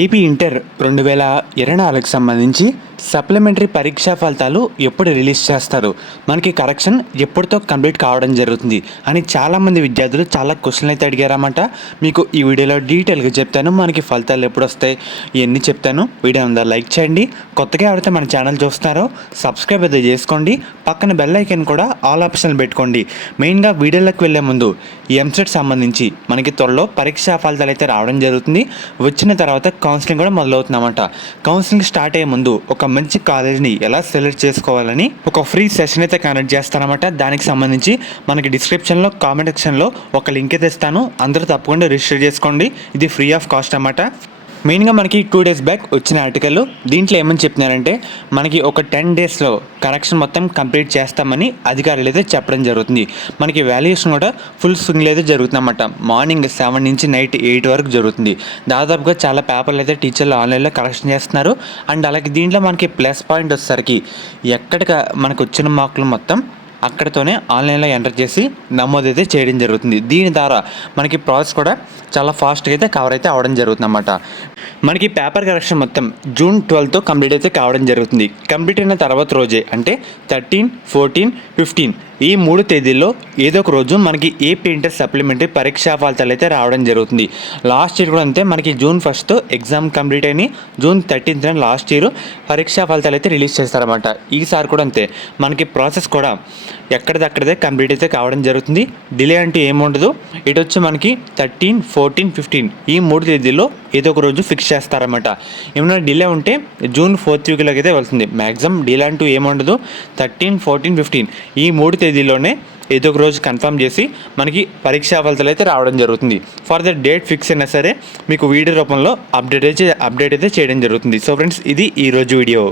AP inter 2024కి సంబంధించి supplementary పరీక్షా ఫలితాలు ఎప్పుడు రిలీజ్ చేస్తారు, మనకి కరెక్షన్ ఎప్పటితో కంప్లీట్ కావడం జరుగుతుంది అని చాలామంది విద్యార్థులు చాలా క్వశ్చన్లు అయితే అడిగారన్నమాట. మీకు ఈ వీడియోలో డీటెయిల్గా చెప్తాను. మనకి ఫలితాలు ఎప్పుడు వస్తాయి ఇవన్నీ చెప్తాను. వీడియో ఉందా లైక్ చేయండి. కొత్తగా ఎవరైతే మన ఛానల్ చూస్తున్నారో సబ్స్క్రైబ్ అయితే చేసుకోండి. పక్కన బెల్ ఐకాన్ కూడా ఆల్ ఆప్షన్ పెట్టుకోండి. మెయిన్గా వీడియోలోకి వెళ్ళే ముందు ఈ ఎంసెట్ సంబంధించి మనకి త్వరలో పరీక్షా ఫలితాలు అయితే రావడం జరుగుతుంది. వచ్చిన తర్వాత కౌన్సిలింగ్ కూడా మొదలవుతుందన్నమాట. కౌన్సిలింగ్ స్టార్ట్ అయ్యే ముందు ఒక మంచి కాలేజ్ని ఎలా సెలెక్ట్ చేసుకోవాలని ఒక ఫ్రీ సెషన్ అయితే కండక్ట్ చేస్తారన్నమాట. దానికి సంబంధించి మనకి డిస్క్రిప్షన్లో కామెంట్ సెక్షన్లో ఒక లింక్ అయితే ఇస్తాను. అందరూ తప్పకుండా రిజిస్టర్ చేసుకోండి. ఇది ఫ్రీ ఆఫ్ కాస్ట్ అన్నమాట. మెయిన్గా మనకి 2 days బ్యాక్ వచ్చిన ఆర్టికల్ దీంట్లో ఏమని చెప్తున్నారంటే మనకి ఒక 10 daysలో కరెక్షన్ మొత్తం కంప్లీట్ చేస్తామని అధికారులు అయితే చెప్పడం జరుగుతుంది. మనకి వాల్యుయేషన్ కూడా ఫుల్ స్వింగ్లో అయితే జరుగుతుంది అన్నమాట. మార్నింగ్ 7 నుంచి నైట్ 8 వరకు జరుగుతుంది. దాదాపుగా చాలా పేపర్లు అయితే టీచర్లు ఆన్లైన్లో కరెక్షన్ చేస్తున్నారు. అండ్ అలాగే దీంట్లో మనకి ప్లస్ పాయింట్ వచ్చేసరికి ఎక్కడికి మనకు వచ్చిన మార్కులు మొత్తం అక్కడితోనే ఆన్లైన్లో ఎంటర్ చేసి నమోదైతే చేయడం జరుగుతుంది. దీని ద్వారా మనకి ప్రాసెస్ కూడా చాలా ఫాస్ట్గా అయితే కవర్ అయితే అవడం జరుగుతుంది అన్నమాట. మనకి పేపర్ కరెక్షన్ మొత్తం June 12తో కంప్లీట్ అయితే కావడం జరుగుతుంది. కంప్లీట్ అయిన తర్వాత రోజే అంటే 13, 14, 15 ఈ 3 తేదీల్లో ఏదో ఒక రోజు మనకి ఏపీ ఇంటర్ సప్లిమెంటరీ పరీక్షా ఫలితాలు అయితే రావడం జరుగుతుంది. లాస్ట్ ఇయర్ కూడా అంతే. మనకి June 1తో ఎగ్జామ్ కంప్లీట్ అయినాయి. June 13th లాస్ట్ ఇయర్ పరీక్షా ఫలితాలు అయితే రిలీజ్ చేస్తారన్నమాట. ఈసారి కూడా అంతే. మనకి ప్రాసెస్ కూడా ఎక్కడిదక్కడిదే కంప్లీట్ అయితే కావడం జరుగుతుంది. డిలే అంటే ఏముండదు. ఇటు వచ్చి మనకి 13, 14, 15 ఈ 3 తేదీల్లో ఏదో ఒక రోజు ఫిక్స్ చేస్తారన్నమాట. ఏమైనా డిలే ఉంటే June 4th వీక్లోకి అయితే వెళ్తుంది. మ్యాక్సిమం డిలే అంటూ ఏముండదు. 13, 14, 15 ఈ 3 తేదీల్లోనే ఏదో ఒక రోజు కన్ఫర్మ్ చేసి మనకి పరీక్షా ఫలితాలు అయితే రావడం జరుగుతుంది. ఫర్ ద డేట్ ఫిక్స్ అయినా సరే మీకు వీడియో రూపంలో అప్డేట్ అయితే చేయడం జరుగుతుంది. సో ఫ్రెండ్స్, ఇది ఈరోజు వీడియో.